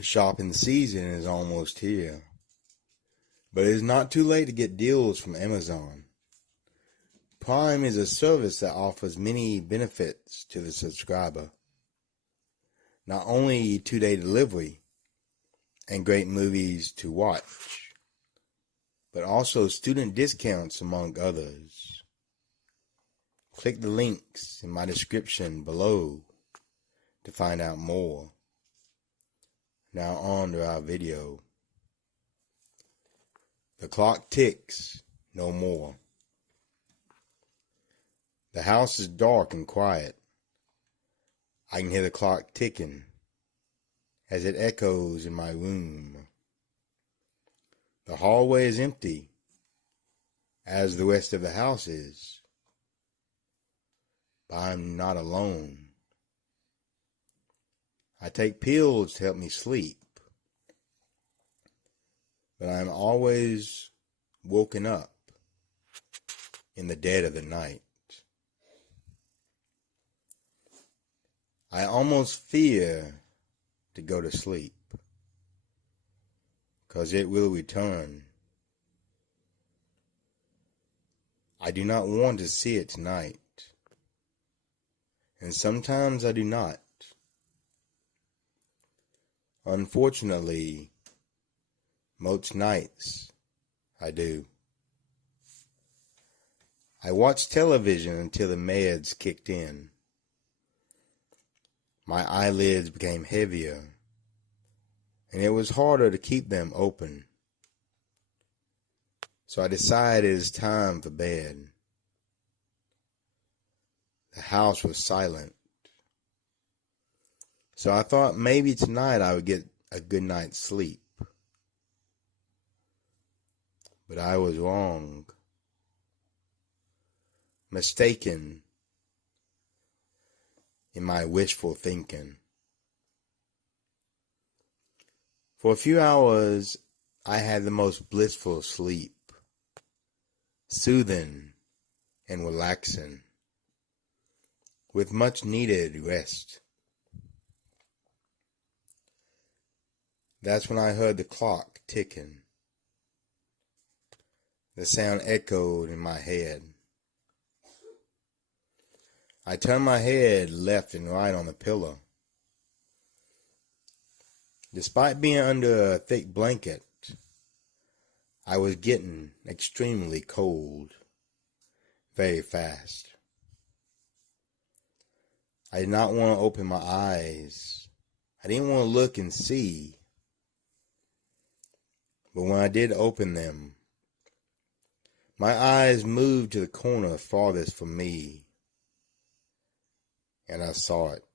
The shopping season is almost here, but it is not too late to get deals from Amazon. Prime is a service that offers many benefits to the subscriber. Not only 2-day delivery and great movies to watch, but also student discounts among others. Click the links in my description below to find out more. Now on to our video. The clock ticks no more. The house is dark and quiet. I can hear the clock ticking as it echoes in my room. The hallway is empty, as the rest of the house is. But I'm not alone. I take pills to help me sleep, but I'm always woken up in the dead of the night. I almost fear to go to sleep, 'cause it will return. I do not want to see it tonight, and sometimes I do not. Unfortunately, most nights I do. I watched television until the meds kicked in. My eyelids became heavier, and it was harder to keep them open. So I decided it is time for bed. The house was silent. So I thought maybe tonight I would get a good night's sleep. But I was wrong. Mistaken in my wishful thinking. For a few hours, I had the most blissful sleep, soothing and relaxing, with much needed rest. That's when I heard the clock ticking. The sound echoed in my head. I turned my head left and right on the pillow. Despite being under a thick blanket, I was getting extremely cold very fast. I did not want to open my eyes. I didn't want to look and see. But when I did open them, my eyes moved to the corner farthest from me, and I saw it.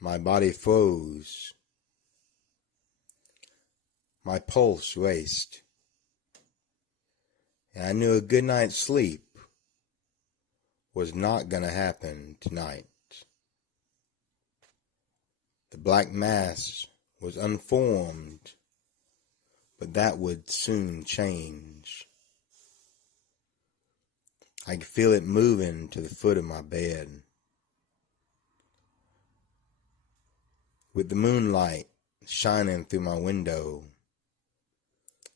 My body froze. My pulse raced, and I knew a good night's sleep was not going to happen tonight. The black mass was unformed, but that would soon change. I could feel it moving to the foot of my bed. With the moonlight shining through my window,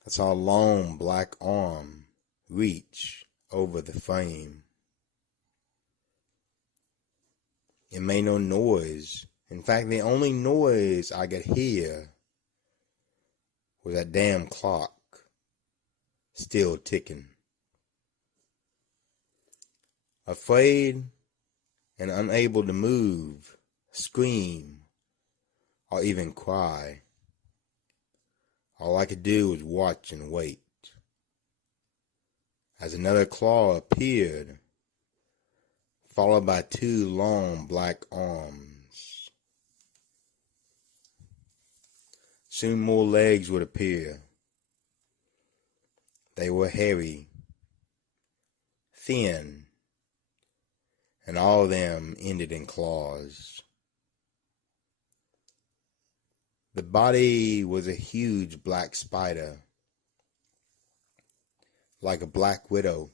I saw a long black arm reach over the frame. It made no noise. In fact, the only noise I could hear was that damn clock still ticking. Afraid and unable to move, scream, or even cry, all I could do was watch and wait. As another claw appeared, followed by two long black arms. Soon more legs would appear. They were hairy, thin, and all of them ended in claws. The body was a huge black spider, like a black widow,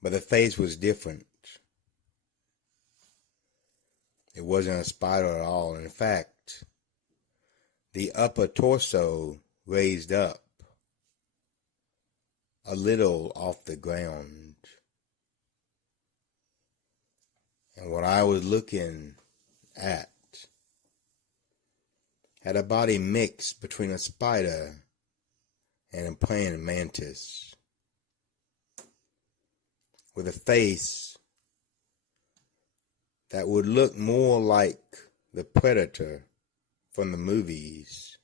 but the face was different. It wasn't a spider at all. In fact, the upper torso raised up a little off the ground. And what I was looking at had a body mix between a spider and a praying mantis, with a face that would look more like the predator from the movies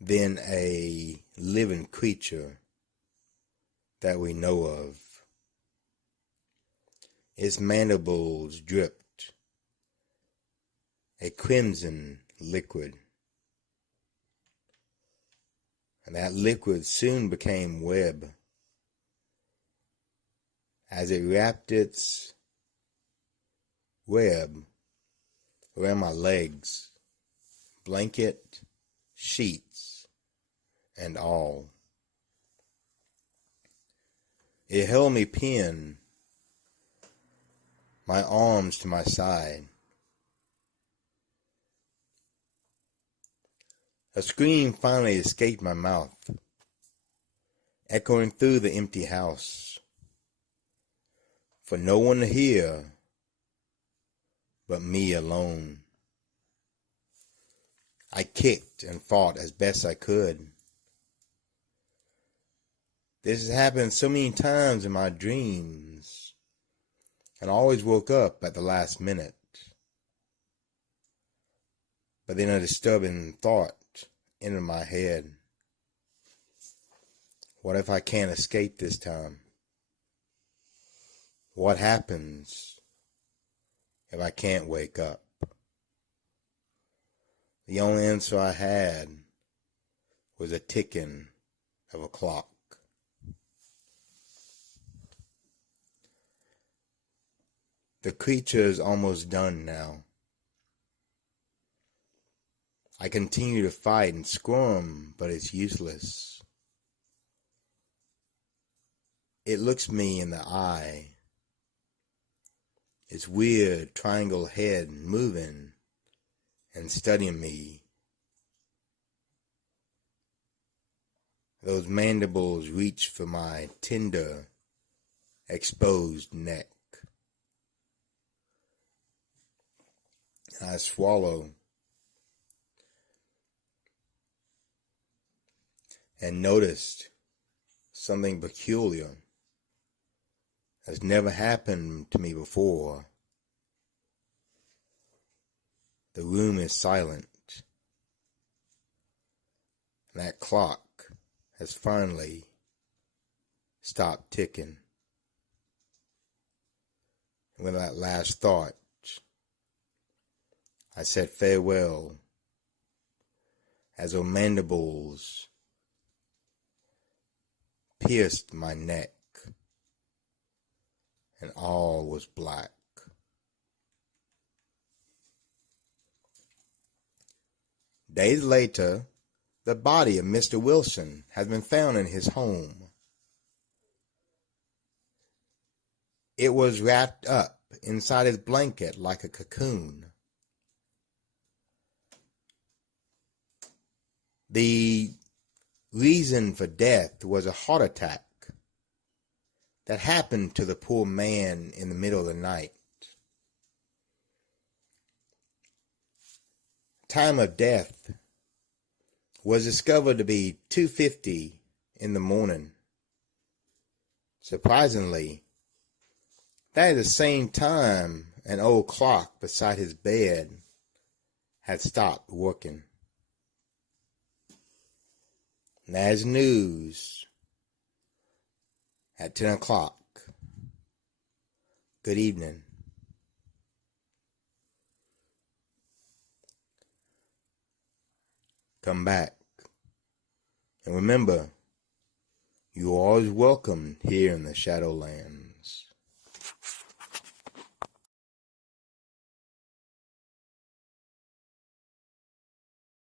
than a living creature that we know of. Its mandibles dripped a crimson liquid, and that liquid soon became web as it wrapped its web around my legs, blanket, sheets, and all. It held me pinned, my arms to my side. A scream finally escaped my mouth, echoing through the empty house, for no one to hear but me alone. I kicked and fought as best I could. This has happened so many times in my dreams, and I always woke up at the last minute. But then a disturbing thought entered my head. What if I can't escape this time? What happens if I can't wake up? The only answer I had was a ticking of a clock. The creature is almost done now. I continue to fight and squirm, but it's useless. It looks me in the eye. Its weird triangle head moving and studying me. Those mandibles reach for my tender, exposed neck. I swallow and noticed something peculiar has never happened to me before. The room is silent. That clock has finally stopped ticking. And with that last thought, I said farewell as her mandibles pierced my neck, and all was black. Days later, the body of Mr. Wilson has been found in his home. It was wrapped up inside his blanket like a cocoon. The reason for death was a heart attack that happened to the poor man in the middle of the night. Time of death was discovered to be 2:50 in the morning. Surprisingly, that is the same time an old clock beside his bed had stopped working. And as news at 10 o'clock. Good evening. Come back. And remember, you are always welcome here in the Shadowland.